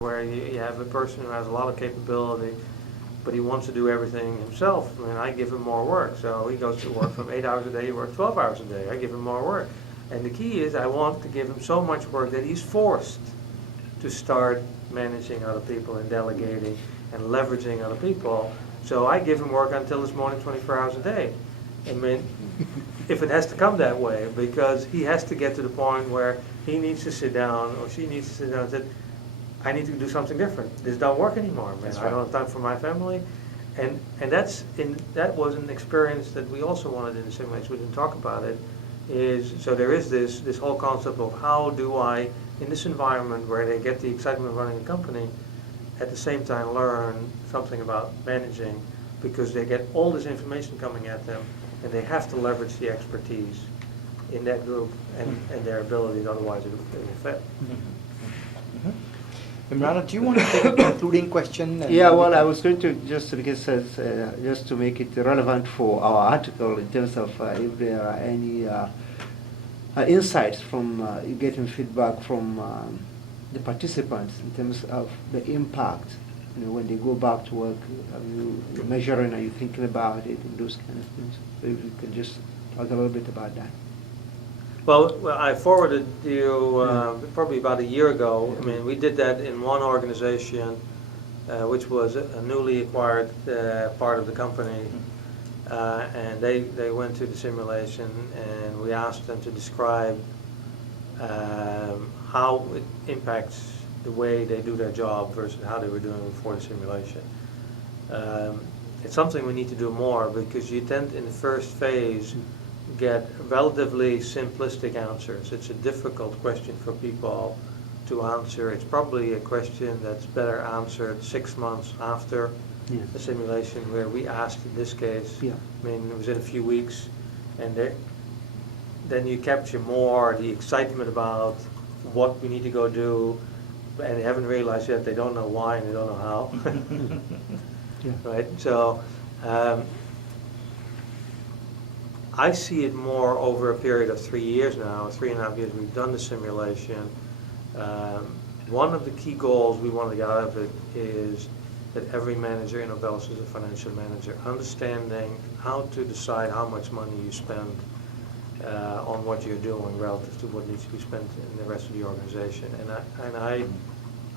where you have a person who has a lot of capability, but he wants to do everything himself. I mean, I give him more work. So he goes to work from 8 hours a day, he works 12 hours a day. I give him more work. And the key is I want to give him so much work that he's forced to start managing other people and delegating and leveraging other people. So I give him work until this morning 24 hours a day. I mean, if it has to come that way, because he has to get to the point where he needs to sit down or she needs to sit down and say, I need to do something different. This don't work anymore, man. I don't have time for my family. And that was an experience that we also wanted in the simulation. We didn't talk about it. So there is this whole concept of how do I, in this environment where they get the excitement of running a company, at the same time learn something about managing, because they get all this information coming at them, and they have to leverage the expertise in that group and their abilities, otherwise it will fail. Imran, do you want to take a concluding question? Yeah, well, I was going to just because just to make it relevant for our article in terms of if there are any insights from getting feedback from the participants in terms of the impact. You know, when they go back to work, are you measuring? Are you thinking about it and those kind of things? So if you could just talk a little bit about that. Well, I forwarded you probably about a year ago. I mean, we did that in one organization, which was a newly acquired part of the company, and they went through the simulation, and we asked them to describe how it impacts the way they do their job versus how they were doing before the simulation. It's something we need to do more, because you tend in the first phase get relatively simplistic answers. It's a difficult question for people to answer. It's probably a question that's better answered 6 months after the simulation, where we asked in this case, I mean, it was in a few weeks, and then you capture more the excitement about what we need to go do, and they haven't realized yet, they don't know why and they don't know how. Right? So I see it more over a period of 3 years now, 3.5 years we've done the simulation. One of the key goals we want to get out of it is that every manager in Novellus is a financial manager, understanding how to decide how much money you spend on what you're doing relative to what needs to be spent in the rest of the organization. And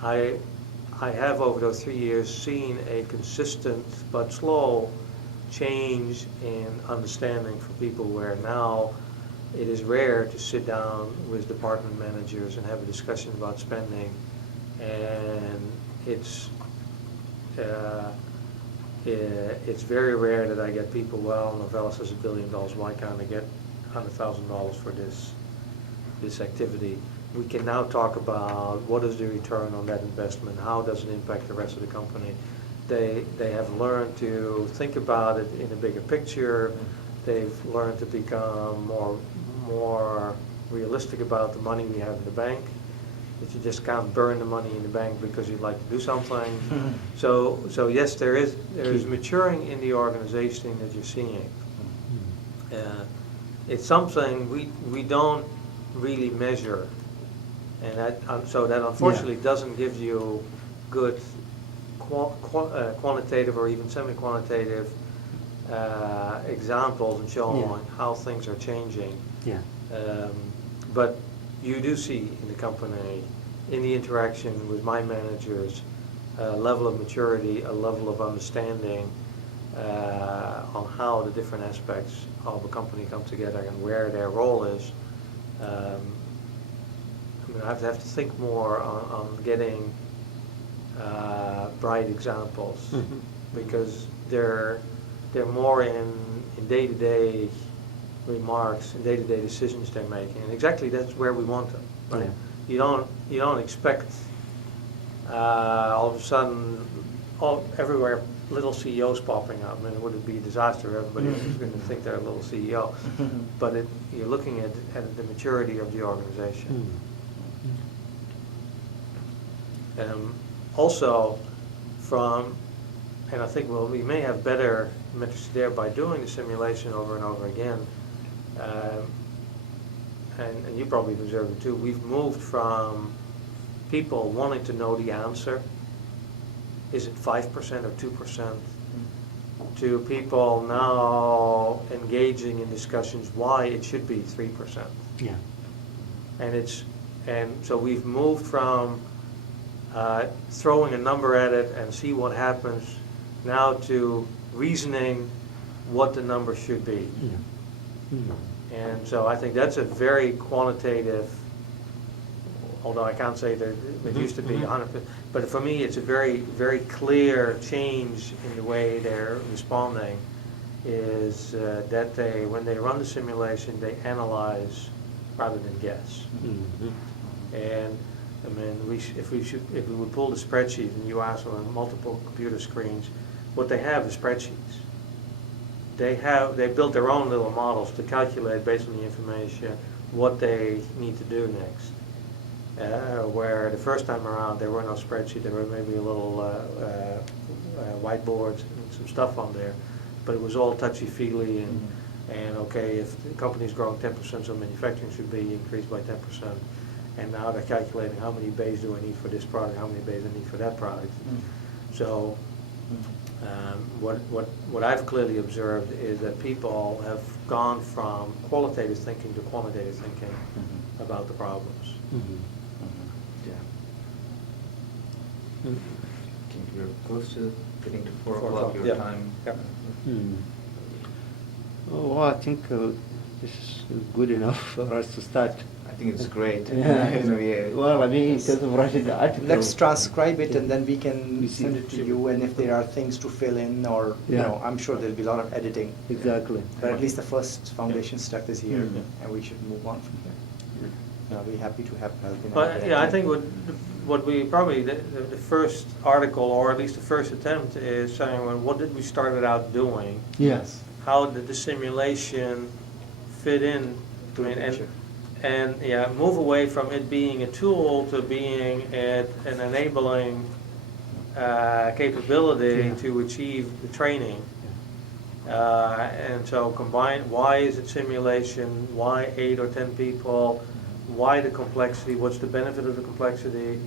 I have over those 3 years seen a consistent but slow change in understanding for people, where now it is rare to sit down with department managers and have a discussion about spending, and it's very rare that I get people, well, Novellus has $1 billion, why can't I get $100,000 for this activity? We can now talk about what is the return on that investment, how does it impact the rest of the company. They have learned to think about it in a bigger picture. They've learned to become more realistic about the money we have in the bank, that you just can't burn the money in the bank because you'd like to do something. So yes, there is maturing in the organization that you're seeing. It's something we don't really measure, and so that unfortunately doesn't give you good quantitative or even semi-quantitative examples and showing how things are changing. But you do see in the company, in the interaction with my managers, a level of maturity, a level of understanding on how the different aspects of a company come together and where their role is. I mean, I have to think more on getting bright examples, because they're more in day-to-day remarks and day-to-day decisions they're making, and exactly that's where we want them. Right? You don't expect all of a sudden everywhere little CEOs popping up. I mean, it would be a disaster. Everybody is going to think they're a little CEO, but you're looking at the maturity of the organization. Also, and I think we may have better metrics there by doing the simulation over and over again. And you probably observed it too. We've moved from people wanting to know the answer. Is it 5% or 2%? To people now engaging in discussions why it should be 3%. Yeah. And so we've moved from throwing a number at it and see what happens now to reasoning what the number should be. Yeah. Mm. And so I think that's a very quantitative, although I can't say that it used to be 100%, but for me it's a very, very clear change in the way they're responding, is that when they run the simulation, they analyze rather than guess. Mhm. And I mean, if we would pull the spreadsheet and you ask them on multiple computer screens, what they have is spreadsheets. They built their own little models to calculate based on the information what they need to do next. Where the first time around there were no spreadsheet, there were maybe a little whiteboards and some stuff on there, but it was all touchy-feely and okay, if the company's growing 10%, so manufacturing should be increased by 10%. And now they're calculating how many bays do I need for this product, how many bays I need for that product. So what I've clearly observed is that people have gone from qualitative thinking to quantitative thinking about the problems. Yeah. I think we're close to getting to 4 o'clock your yeah. time. Yep. Mm. Oh, well, I think this is good enough for us to start. I think it's great. Yeah. Well, I mean, in terms of writing the article. Let's transcribe it and then we can We see- send it to you, and if there are things to fill in or, you Yeah. know, I'm sure there'll be a lot of editing. Exactly. But at least the first foundation stuff is here, Mhm. and we should move on from here. I'll be happy to have help in But any yeah, I way. think what we probably, the first article, or at least the first attempt, is saying, well, what did we start it out doing? Yes. How did the simulation fit in? To the and, picture. and yeah, move away from it being a tool to being an enabling capability Yeah. to achieve the training. And so combine, why is it simulation? Why 8 or 10 people? Why the complexity? What's the benefit of the complexity?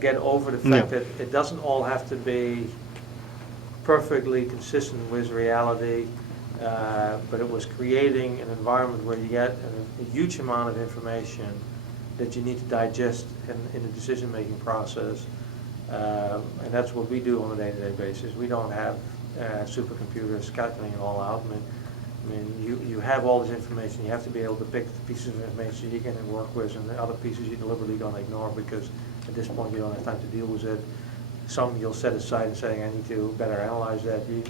Get over the fact Yeah. that it doesn't all have to be perfectly consistent with reality, but it was creating an environment where you get a huge amount of information that you need to digest in the decision-making process. And that's what we do on a day-to-day basis. We don't have supercomputers calculating it all out. I mean, you have all this information. You have to be able to pick the pieces of information you can work with, and the other pieces you deliberately don't ignore because at this point you don't have time to deal with it. Some you'll set aside and say, I need to better analyze that. You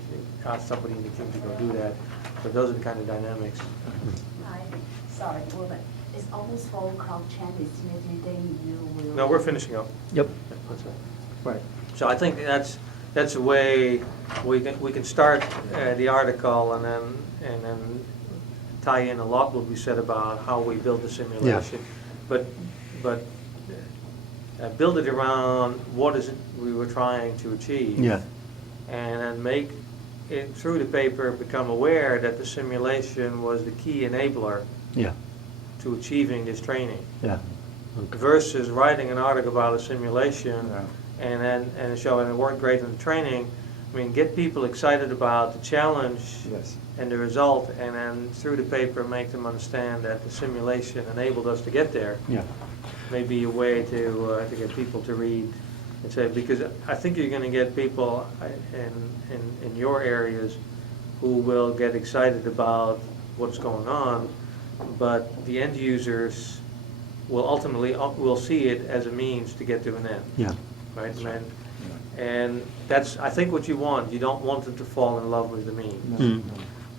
ask somebody in the team to go do that. So those are the kind of dynamics. Hi, sorry, Robert. It's almost 4 o'clock Chinese. Maybe then you will. No, we're finishing up. Yep. That's it. Right. So I think that's a way we can start the article and then tie in a lot what we said about how we build the simulation, but build it around what is it we were trying to achieve, Yeah. and then make it through the paper become aware that the simulation was the key enabler Yeah. to achieving this training. Yeah. Okay. Versus writing an article about a simulation Yeah. and showing it worked great in the training. I mean, get people excited about the challenge Yes. and the result, and then through the paper make them understand that the simulation enabled us to get there. Yeah. Maybe a way to get people to read and say, because I think you're going to get people in your areas who will get excited about what's going on, but the end users will ultimately will see it as a means to get to an end. Yeah. Right? And that's, I think, what you want. You don't want them to fall in love with the means. Mm.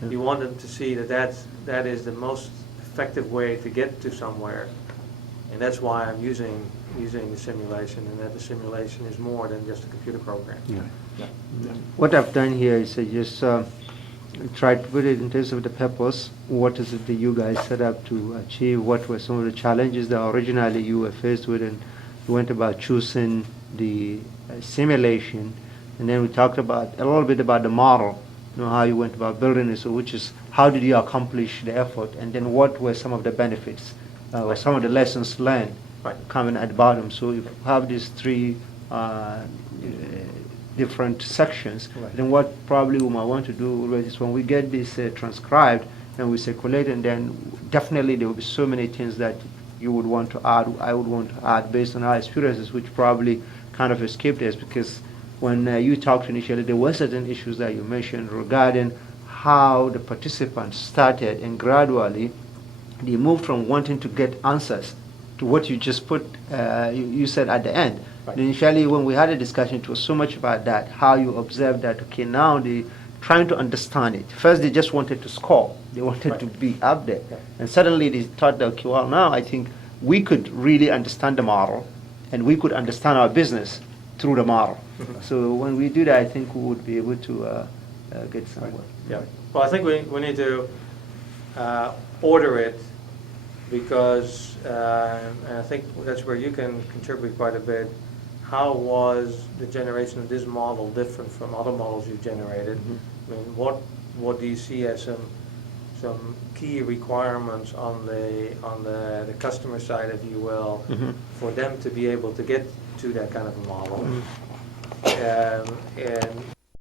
Yeah. You want them to see that is the most effective way to get to somewhere. And that's why I'm using the simulation, and that the simulation is more than just a computer program. Yeah. Yeah. What I've done here is I just tried to put it in terms of the purpose. What is it that you guys set up to achieve? What were some of the challenges that originally you were faced with, and you went about choosing the simulation, and then we talked about a little bit about the model, you know, how you went about building it, so which is how did you accomplish the effort, and then what were some of the benefits or some of the lessons learned Right. coming at the bottom. So if you have these three different sections, Right. then what probably we might want to do is when we get this transcribed and we circulate, and then definitely there will be so many things that you would want to add, I would want to add based on our experiences, which probably kind of escaped us, because when you talked initially, there were certain issues that you mentioned regarding how the participants started, and gradually they moved from wanting to get answers to what you just put, you said at the end. Right. Initially, when we had a discussion, it was so much about that, how you observed that, okay, now they trying to understand it. First, they just wanted to score. They wanted Right. to be up there. Yeah. And suddenly they thought that, okay, well, now I think we could really understand the model, and we could understand our business through the model. Mhm. So when we do that, I think we would be able to get somewhere. Yeah, well, I think we need to order it, because, and I think that's where you can contribute quite a bit. How was the generation of this model different from other models you've generated? I mean, what do you see as some key requirements on the customer side, if you will, Mhm. for them to be able to get to that kind of a model? And